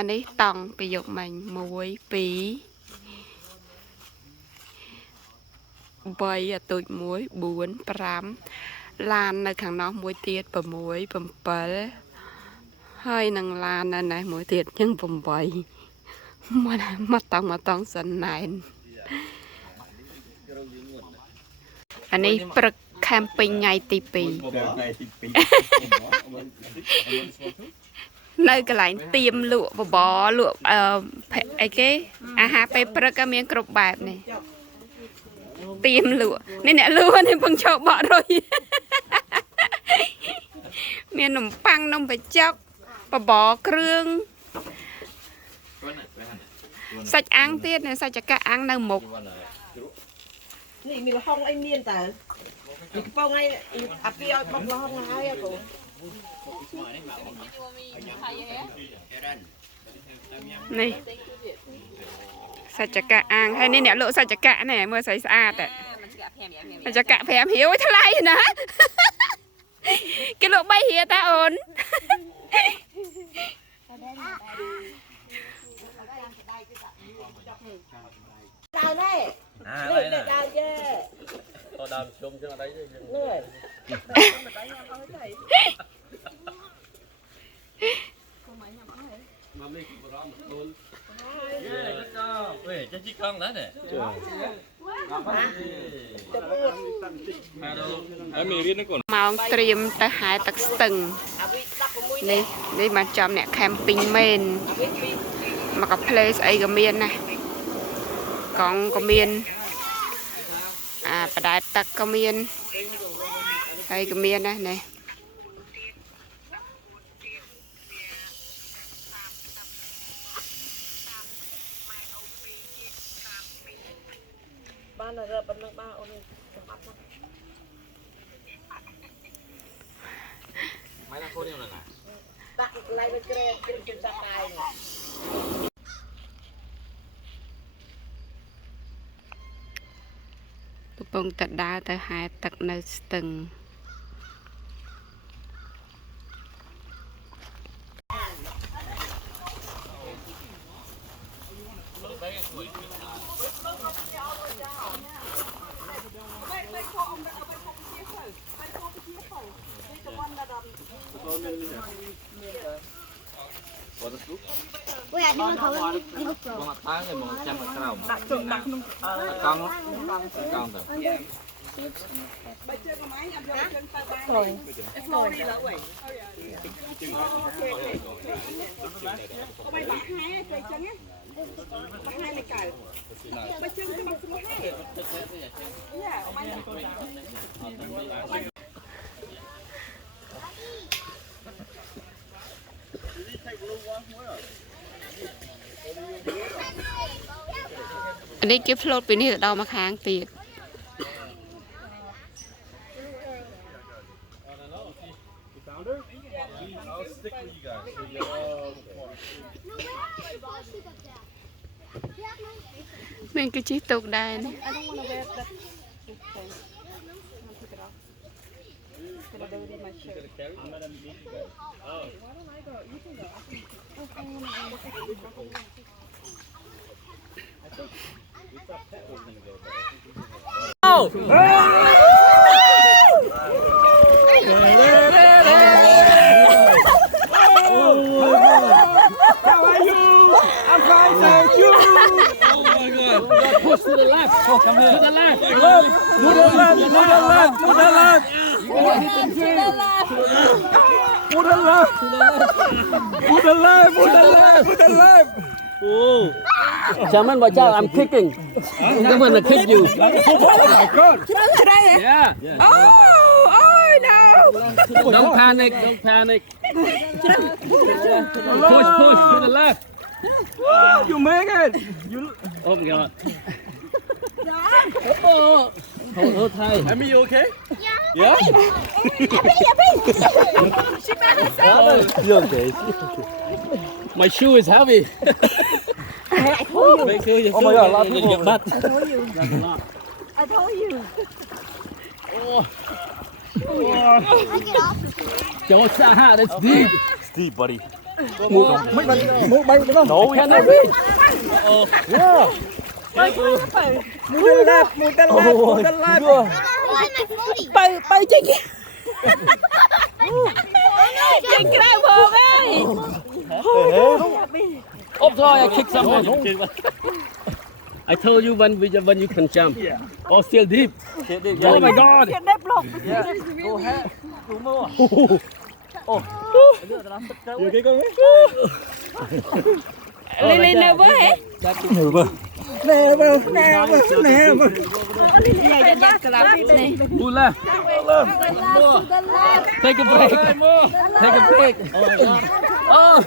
อันนี้ตองประโยคใหม่มวยปีใบตุยมวยบุญปรามลานในข้างนอกมวยเตียดปะมวยปะเปลให้นางลานนั่นไหนมวยเตียดยังปะใบมาตองสันไหนอันนี้ประแคมปิ้งไงตีปีnơi cái lạnh tiêm lụa bò lụa ấy cái haไปประกามีกรบแบบnày tiêm lụa nên nè lụa nên bằng cho bỏ rồi miền nằm băng nằm phải chóc bò krương sạch ăn tiết này sạch cả ăn đâu mộtนี่มีห้องไอ้เมียนแต่มีกระเป๋าไงอ่ะพี่เอาบอกห้องไงอ่ะกู này sạch cả ăn hay nên nè lụa sạch cả này mưa sấy xa tại sạch cả phèm hiếu thế này nữa cái lụa bay hia ta ổn đào này đây là đào chưa to đàm chung cho đấy người mà mình cũng có một luôn ê cho chị con đó nè màu trim ta hai tắc tầng này đây mà chọn nè camping men mà có place ấy có miền này còn có miền à và đại tắc có miền đây có miền này này ba là rập bằng ba ôn máy là khô nhiều rồi nè đặt lại bên kia trên sạp này bông tật đá tới hai tật nơi từng Ôi à, đi một khẩu đi một khẩu. con mặt phá rồi một trăm mặt cầu con con thôi anh ấy kịp float bên này đâu mà kháng tiệt mình cứ chỉ tục đài này oh How are you? I'm fine, thank you. oh my god push to the left oh, come here to the left Look, move the left, move the left, move the left. Move the left, move the left, move the left, move the left. oh Chairman bảo cháu I'm kicking I'm gonna kick you Oh my God. yeah oh no don't panic push to the left You make it. You. oh my god oh hold tight Emmy, you okay? Yeah. Yeah. oh you're okay my shoe is heavy make sure your Oh my shoe God, a lot of is people. your butt I told you Don't say that's deep Steve, buddy. Mấy bạn mua bay đúng không? No, can I reach? Yeah. Mua đàn lạp. Bay chạy kìa. Chạy ra bờ ơi. Oh, sorry, I kicked someone. I told you when you can jump. Oh, still deep. Oh my God. Go ahead. Go more. Nhiều cái con Lên lên đâu với hả? nè vào. Ula. Take a break. Take a break. Oh.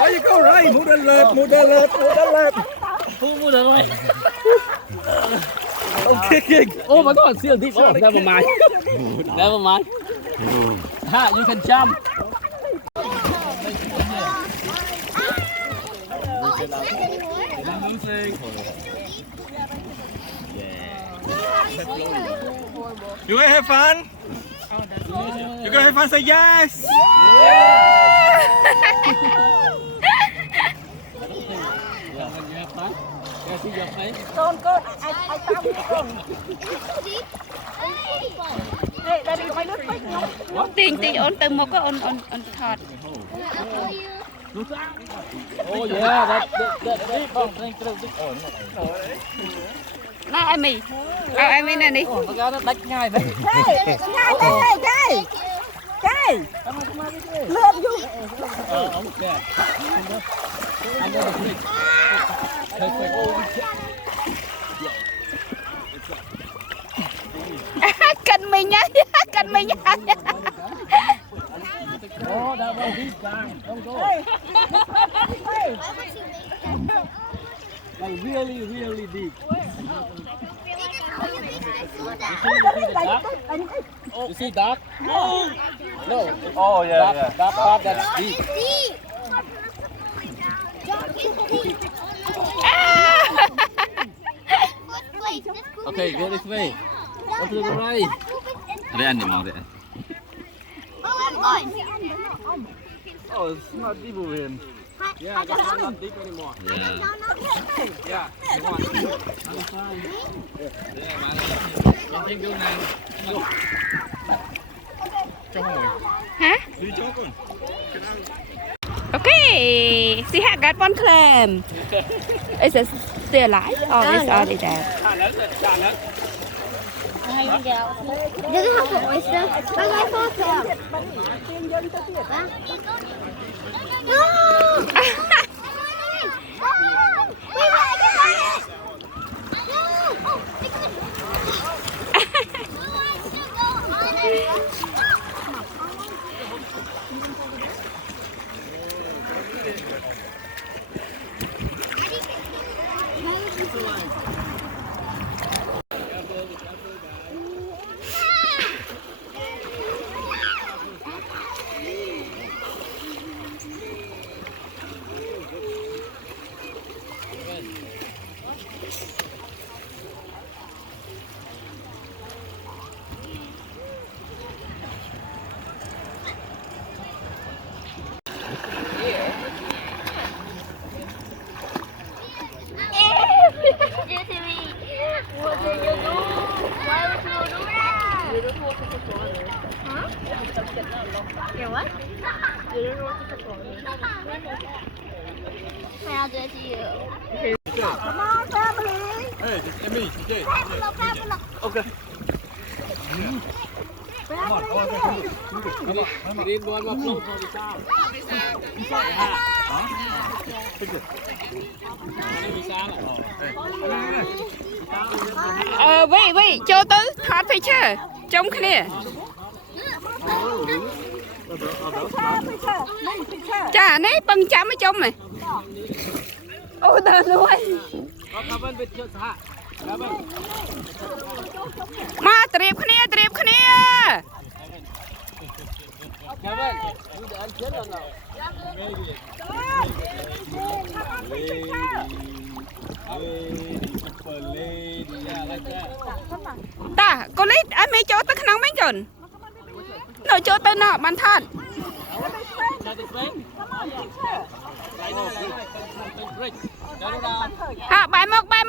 There you go, right. Mua đàn lợp. Who would have? I'm kicking. Oh my God, still deep. Oh, never mind. Never mind. Ha, you can jump. You gonna have fun? You gonna have fun? Say yes. Tiền ôn từ một cái ôn thọt. Oh yeah, that Nè em mì. Em mì nè đi. nó đánh ngay đấy. Cần mình nhá, cần mình nhá. Oh, that was deep down. Don't go. Like really deep. You see dark? No. Oh yeah. That part that's deep. Okay, go this way. Go to the right. Đây anh màu đấy. Oh, it's not deep over here. Yeah, that's not deep anymore. Yeah. Come on. I'm fine. Yeah, man. Không tin đâu nào. Hả? Đi cho con. Okay, see how got one clam. Is it still alive? Oh, it's already dead. Đừng có học của oyster. Bye bye Foster. I'll do it to you. Come on, family. Hey, Emmy, CJ. Okay. Đi đuôi mà không thôi thì sao? Wait, cho tới thọt picture. Trông kia. Chà, nấy bằng chấm ở trong này. Ôi tao nuôi. Mà triệp kia. Kevin, you the unfit or no? Yeah, like that. តាកូលីអត់មេចូលទៅក្នុងវិញកូននៅចូលទៅណោះបានថាត់ Now the spring. Right now, break. Down, down. អើបាយមក វ៉ា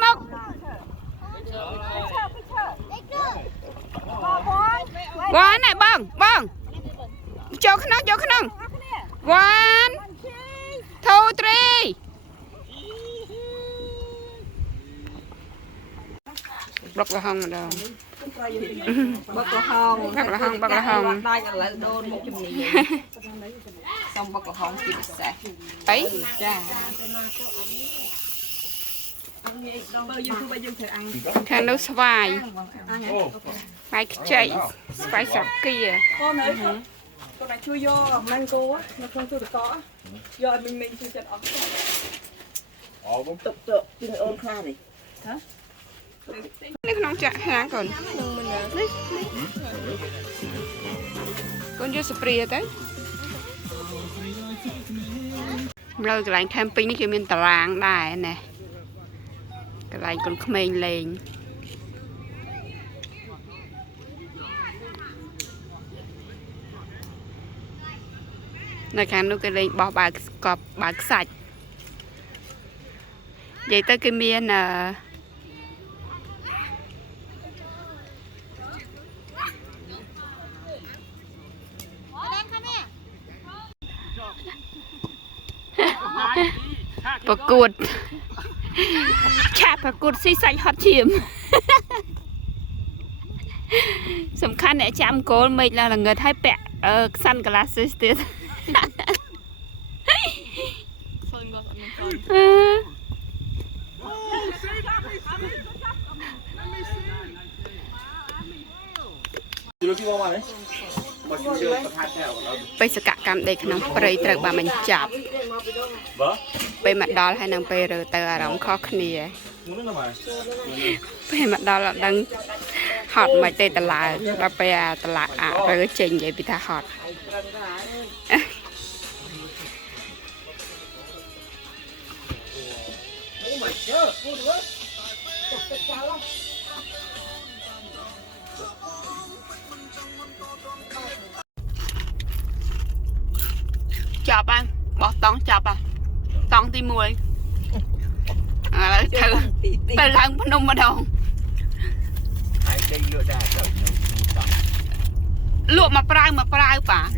នណែបងចូលក្នុងវ៉ាន2 3បកលហងម្ដង បកលហងដាច់ឥឡូវដូនមកជំនាញសុំបកលហងជាពិសេស អី ចាបើយើងធ្វើយើងត្រូវអាំង ខាងនោះស្វាយបាយខ្ចីស្វាយសាគី កូនអើកូនអាចជួយយកម៉ាំងកូនៅក្នុងទូទឹកកកយកឲ្យមីងជួយចិត្តអស់ទុកពីអូនខ្លានេះហ៎ នៅក្នុងចាក់ហាងកូន នឹងមិន កូនយកស្ព្រាទៅលើកន្លែង camping នេះគេមានតារាងដែរណាកន្លែងកូនក្មេងលេងនៅខាងនោះគេលេងបោះបាល់កប់បាល់ខ្សាច់និយាយទៅគេមានប្រកួតឆាប្រកួតស៊ីសាច់ហត់ឈាមសំខាន់អ្នកចាំគោលមេឃឡើងល្ងឹតឲ្យពាក់ខ្សាន់ glasses ទៀត បេសកកម្មដេកក្នុងព្រៃត្រូវបានបញ្ចប់ពេលមកដល់ហើយនឹងពេលរើទៅអារម្មណ៍ខុសគ្នាពេលមកដល់អត់ដឹងហត់មិនទេតឡើដល់ពេលអាតឡាអារើចេញនិយាយពីថាហត់ chọc anh bỏ tông chọc à tông tí mùi từ lần nung mà đâu lụa mà prai bà